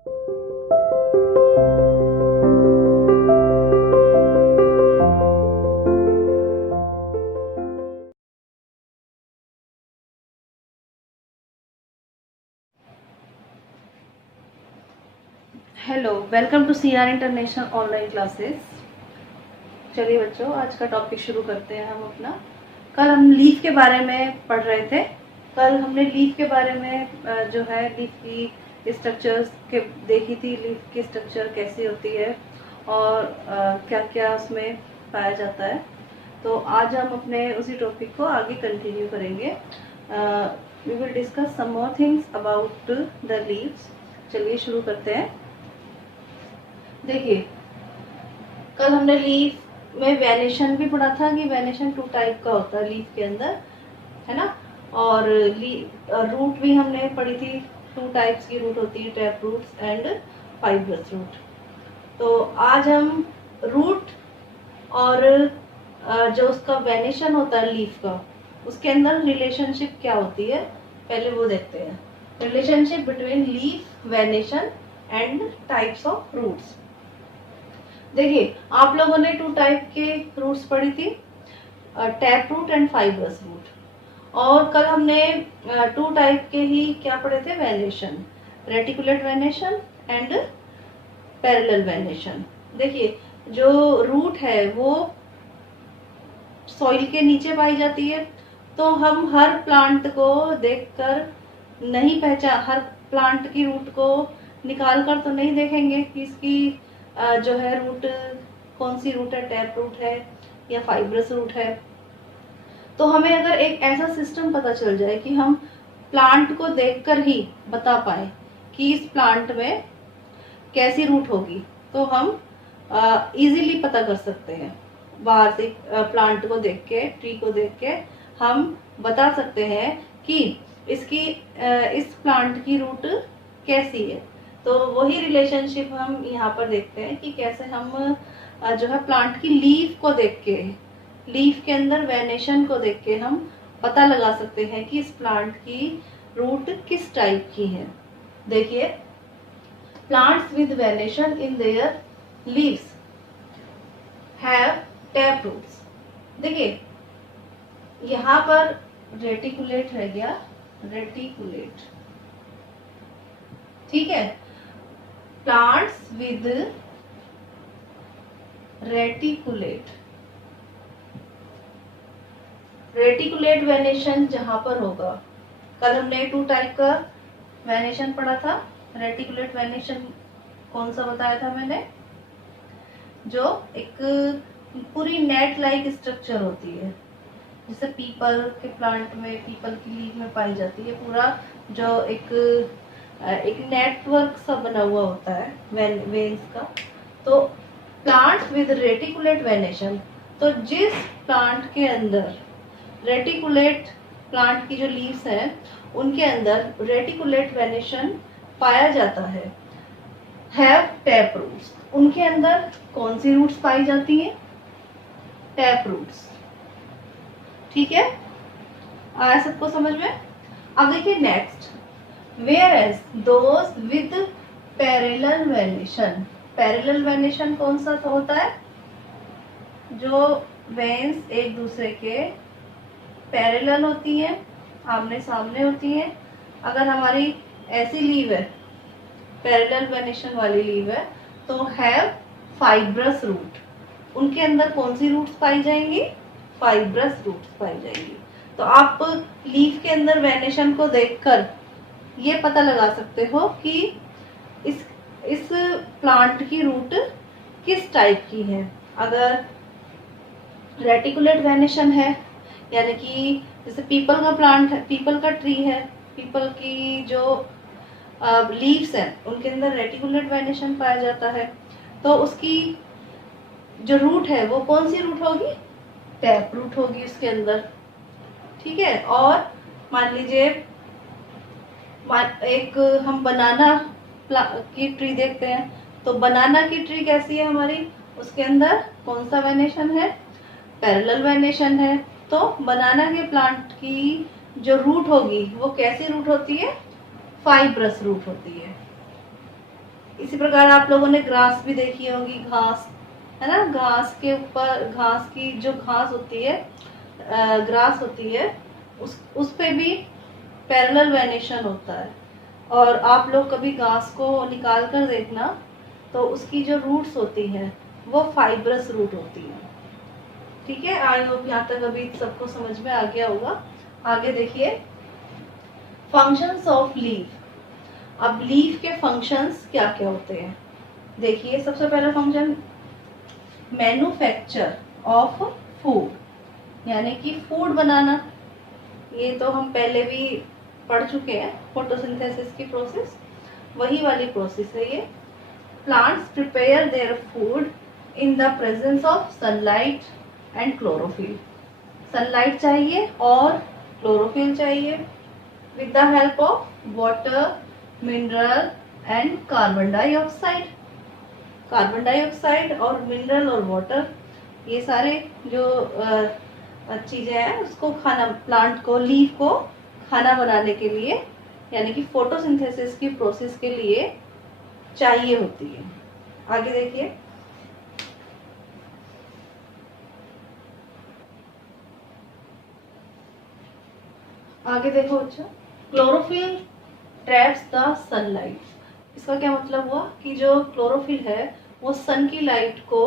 Hello, welcome to CR international online classes. चलिए बच्चों, आज का टॉपिक शुरू करते हैं हम अपना। कल हम लीफ के बारे में पढ़ रहे थे। कल हमने लीफ के बारे में जो है लीफ की स्ट्रक्चर्स के देखी थी, लीफ की स्ट्रक्चर कैसी होती है और क्या क्या उसमें पाया जाता है। तो आज हम अपने उसी टॉपिक को आगे कंटिन्यू करेंगे। We will discuss some more things about the leaves. चलिए शुरू करते हैं। देखिए, कल हमने लीफ में वेनेशन भी पढ़ा था कि वेनेशन 2 टाइप का होता है लीफ के अंदर, है ना। और रूट भी हमने पढ़ी थी, 2 टाइप्स की रूट होती है, tap roots and fibrous root. तो आज हम रूट और जो उसका वेनेशन होता है लीफ का, उसके अंदर रिलेशनशिप क्या होती है पहले वो देखते हैं। Relationship between leaf, venation and types of roots. देखिए, आप लोगों ने 2 टाइप के रूट्स पढ़ी थी, tap root and fibrous root. और कल हमने 2 टाइप के ही क्या पढ़े थे, venation, reticulate venation and parallel venation. देखिए, जो रूट है वो सॉइल के नीचे पाई जाती है, तो हम हर प्लांट को देखकर नहीं पहचान, हर प्लांट की रूट को निकाल कर तो नहीं देखेंगे कि इसकी जो है रूट कौन सी रूट है, टैप रूट है या फाइब्रस रूट है। तो हमें अगर एक ऐसा सिस्टम पता चल जाए कि हम प्लांट को देखकर ही बता पाए कि इस प्लांट में कैसी रूट होगी, तो हम इजीली पता कर सकते हैं। बाहर से प्लांट को देख के, ट्री को देख के हम बता सकते हैं कि इसकी इस प्लांट की रूट कैसी है। तो वही रिलेशनशिप हम यहाँ पर देखते हैं कि कैसे हम जो है प्लांट की लीफ को देख के, लीफ के अंदर वेनेशन को देख के हम पता लगा सकते हैं कि इस प्लांट की रूट किस टाइप की है। देखिए, plants with venation in their leaves have tap roots. देखिए, यहाँ पर रेटिकुलेट है गया, रेटिकुलेट, ठीक है। Plants with reticulate, reticulate venation जहां पर होगा, कल हमने 2 टाइप का वेनेशन पढ़ा था। रेटिकुलेट वेनेशन कौन सा बताया था मैंने, जो एक पूरी नेट लाइक स्ट्रक्चर होती है, जैसे पीपल के प्लांट में, पीपल की लीफ में पाई जाती है। पूरा जो एक नेटवर्क सा बना हुआ होता है वेन्स का। तो प्लांट्स विद रेटिकुलेट वेनेशन, तो जिस प्लांट के अंदर रेटिकुलेट, प्लांट की जो लीव्स हैं उनके अंदर रेटिकुलेट वेनेशन पाया जाता है, हैव टैप रूट्स। उनके अंदर कौन सी रूट्स पाई जाती हैं, टैप रूट्स, ठीक है। आया सबको समझ में। अब देखिए next, whereas those with parallel venation, parallel venation कौन सा होता है, जो वेन्स एक दूसरे के पैरेलल होती हैं, आमने सामने होती हैं। अगर हमारी ऐसी लीव है, पैरेलल वेनेशन वाली लीव है, तो हैव फाइब्रस रूट। उनके अंदर कौन सी रूट्स पाई जाएंगी, फाइब्रस रूट्स पाई जाएंगी। तो आप लीफ के अंदर वेनेशन को देखकर ये पता लगा सकते हो कि इस प्लांट की रूट किस टाइप की है। अगर रेटिकुलेट वेनेशन है, यानी कि जैसे पीपल का प्लांट है, पीपल का ट्री है, पीपल की जो लीव्स हैं उनके अंदर रेटिकुलेट वेनेशन पाया जाता है, तो उसकी जो रूट है वो कौन सी रूट होगी, टैप रूट होगी उसके अंदर, ठीक है। और मान लीजिए एक हम बनाना की ट्री देखते हैं, तो बनाना की ट्री कैसी है हमारी, उसके अंदर कौन सा वेनेशन है, पैरेलल वेनेशन है। तो बनाना के प्लांट की जो रूट होगी वो कैसी रूट होती है, फाइब्रस रूट होती है, इसी प्रकार आप लोगों ने ग्रास भी देखी होगी, घास, है ना, घास के ऊपर, घास की जो घास होती है, ग्रास होती है, उस पे भी पैरेलल वेनेशन होता है। और आप लोग कभी घास को निकाल कर देखना, तो उसकी जो रूट्स होती हैं वो फाइब्रस रूट होती है। ठीक है, आई होप यहाँ तक अभी सबको समझ में आ गया होगा। आगे देखिए, फंक्शंस ऑफ लीफ। अब लीफ के फंक्शंस क्या क्या होते हैं, देखिए। सबसे पहला फंक्शन मैन्युफैक्चर ऑफ फूड, यानी कि फूड बनाना। ये तो हम पहले भी पढ़ चुके हैं, फोटोसिंथेसिस की प्रोसेस, वही वाली प्रोसेस है ये। Plants prepare their food in the presence of sunlight and chlorophyll. Sunlight चाहिए और क्लोरोफिल चाहिए, with the help of water, mineral and carbon dioxide. Carbon dioxide और मिनरल और वाटर, ये सारे जो चीजें हैं उसको खाना, प्लांट को, लीफ को खाना बनाने के लिए, यानी कि फोटोसिंथेसिस की प्रोसेस के लिए चाहिए होती है। आगे देखिए, आगे देखो बच्चों, क्लोरोफिल ट्रैप्स द सनलाइट। इसका क्या मतलब हुआ कि जो क्लोरोफिल है वो सन की लाइट को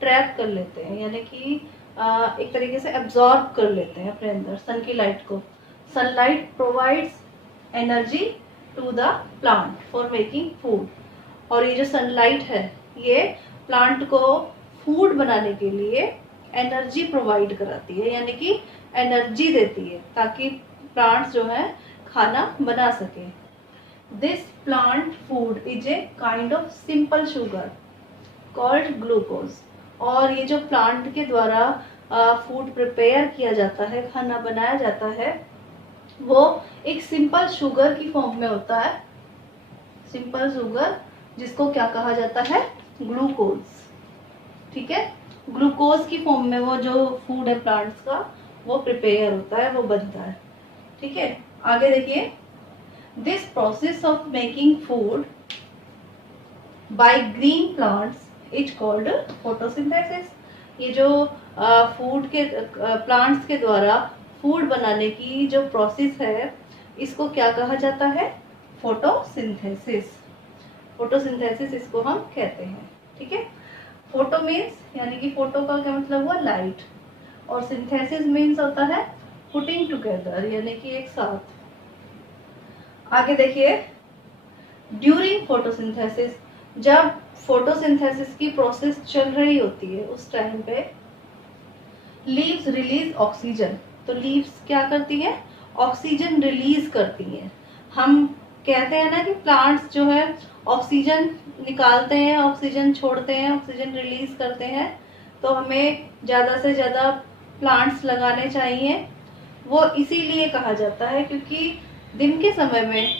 ट्रैप कर लेते हैं, यानी कि एक तरीके से एब्जॉर्ब कर लेते हैं अपने अंदर सन की लाइट को। Sunlight provides energy to the plant for making food. और ये जो सनलाइट है ये प्लांट को फूड बनाने के लिए एनर्जी प्रोवाइड कराती है, यानी कि एनर्जी देती है, ताकि प्लांट्स जो है खाना बना सके। This plant food is a kind of simple sugar called glucose. और ये जो प्लांट के द्वारा फूड प्रिपेयर किया जाता है, खाना बनाया जाता है, वो एक सिंपल शुगर की फॉर्म में होता है। सिंपल शुगर, जिसको क्या कहा जाता है, ग्लूकोज। ठीक है, ग्लूकोज की फॉर्म में वो जो फूड है प्लांट्स का, वो प्रिपेयर होता है, वो बनता है। ठीक है, आगे देखिए, this process of making food by green plants is called photosynthesis. ये जो फूड के प्लांट्स के द्वारा फूड बनाने की जो प्रोसेस है, इसको क्या कहा जाता है, फोटोसिंथेसिस। फोटोसिंथेसिस इसको हम कहते हैं। ठीक है, फोटो मीन्स, यानी कि फोटो का क्या मतलब हुआ, लाइट, और सिंथेसिस मीन्स होता है पुटिंग टुगेदर, यानी कि एक साथ। आगे देखिए, ड्यूरिंग फोटोसिंथेसिस, जब फोटोसिंथेसिस की प्रोसेस चल रही होती है उस टाइम पे लीव्स रिलीज ऑक्सीजन। तो लीव्स क्या करती है, ऑक्सीजन रिलीज करती हैं। हम कहते हैं ना कि प्लांट्स जो है ऑक्सीजन निकालते हैं, ऑक्सीजन छोड़ते हैं, ऑक्सीजन रिलीज करते हैं। तो हमें ज्यादा से ज्यादा प्लांट्स लगाने चाहिए। वो इसीलिए कहा जाता है क्योंकि दिन के समय में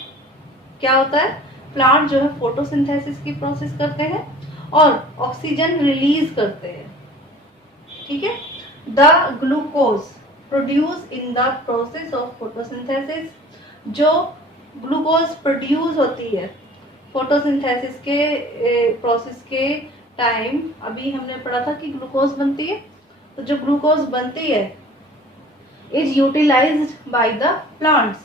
क्या होता है, प्लांट जो है फोटोसिंथेसिस की प्रोसेस करते हैं और ऑक्सीजन रिलीज करते हैं। ठीक है, the glucose produce in the process of photosynthesis, जो ग्लूकोज प्रोड्यूस होती है फोटोसिंथेसिस के प्रोसेस के टाइम, अभी हमने पढ़ा था कि ग्लूकोज बनती है, तो जो ग्लूकोज बनती है is utilized by the plants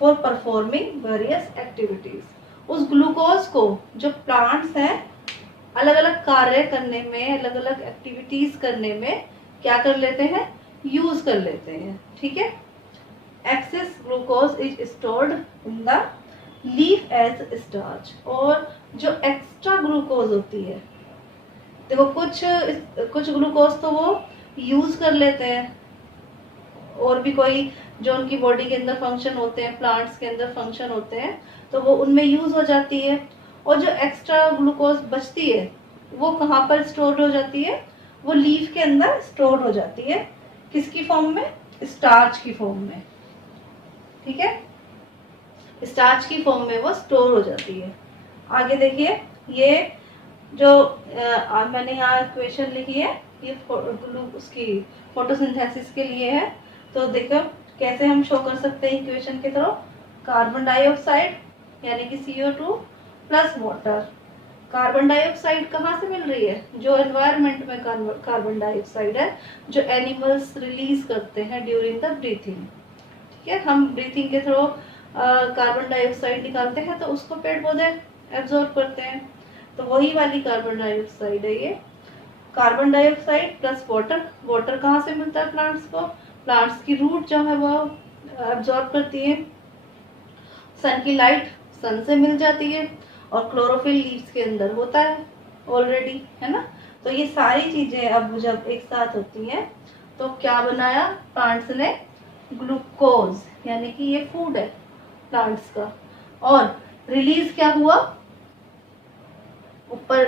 for performing various activities. उस ग्लूकोज को जो प्लांट्स हैं अलग अलग कार्य करने में, अलग अलग एक्टिविटीज करने में क्या कर लेते हैं, यूज कर लेते हैं। ठीक है, excess glucose is stored in the leaf as starch. और जो एक्स्ट्रा ग्लूकोज होती है, देखो कुछ ग्लूकोज तो वो यूज कर लेते हैं, और भी कोई जो उनकी बॉडी के अंदर फंक्शन होते हैं, प्लांट्स के अंदर फंक्शन होते हैं, तो वो उनमें यूज हो जाती है। और जो एक्स्ट्रा ग्लूकोज बचती है वो कहाँ पर स्टोर हो जाती है, वो लीफ के अंदर स्टोर हो जाती है। किसकी फॉर्म में, स्टार्च की फॉर्म में। ठीक है, स्टार्च की फॉर्म में वो स्टोर हो जाती है। आगे देखिए, ये जो मैंने यहाँ इक्वेशन लिखी है, ये उसकी फोटोसिंथेसिस के लिए है। तो देखो कैसे हम शो कर सकते हैं इक्वेशन के थ्रू, कार्बन डाइऑक्साइड यानी कि CO2 plus water carbon dioxide कहाँ से मिल रही है? जो एनवायरनमेंट में कार्बन डाइऑक्साइड है, जो एनिमल्स रिलीज करते हैं ड्यूरिंग द ब्रीथिंग। ठीक है, हम ब्रीथिंग के थ्रू कार्बन डाइऑक्साइड निकालते हैं तो उसको पेड़ पौधे एब्जॉर्ब करते हैं, तो वही वाली कार्बन डाइऑक्साइड है ये। Carbon dioxide plus water, water कहाँ से मिलता है प्लांट्स को? प्लांट्स की रूट जो है वो एब्जॉर्ब करती है, सन की लाइट सन से मिल जाती है, और क्लोरोफिल लीव्स के अंदर होता है ऑलरेडी, है ना। तो ये सारी चीजें अब जब एक साथ होती हैं तो क्या बनाया प्लांट्स ने? ग्लूकोज, यानी कि ये फूड है प्लांट्स का। और रिलीज क्या हुआ? ऊपर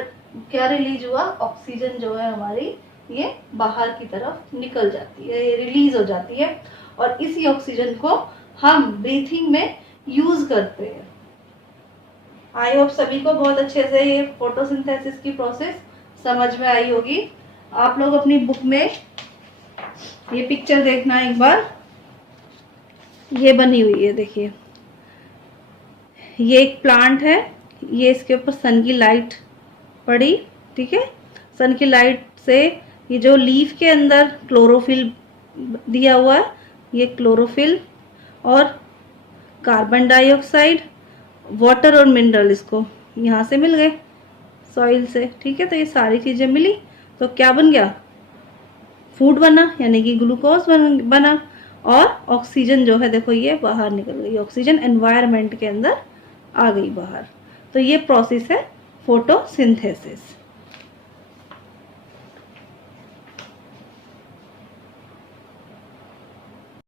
क्या रिलीज हुआ? ऑक्सीजन जो है हमारी ये बाहर की तरफ निकल जाती है, ये रिलीज हो जाती है, और इसी ऑक्सीजन को हम ब्रीथिंग में यूज करते हैं। आई होप सभी को बहुत अच्छे से ये फोटोसिंथेसिस की प्रोसेस समझ में आई होगी। आप लोग अपनी बुक में ये पिक्चर देखना एक बार, ये बनी हुई है, देखिए ये एक प्लांट है, ये इसके ऊपर सन की लाइट पड़ी, ठीक है। सन की लाइट से ये जो लीफ के अंदर क्लोरोफिल दिया हुआ है, ये क्लोरोफिल और कार्बन डाइऑक्साइड, वाटर और मिनरल इसको यहाँ से मिल गए सॉइल से, ठीक है। तो ये सारी चीजें मिली तो क्या बन गया? फूड बना, यानी कि ग्लूकोज बना, और ऑक्सीजन जो है देखो ये बाहर निकल गई, ऑक्सीजन एनवायरनमेंट के अंदर आ गई बाहर। तो ये प्रोसेस है फोटोसिंथेसिस।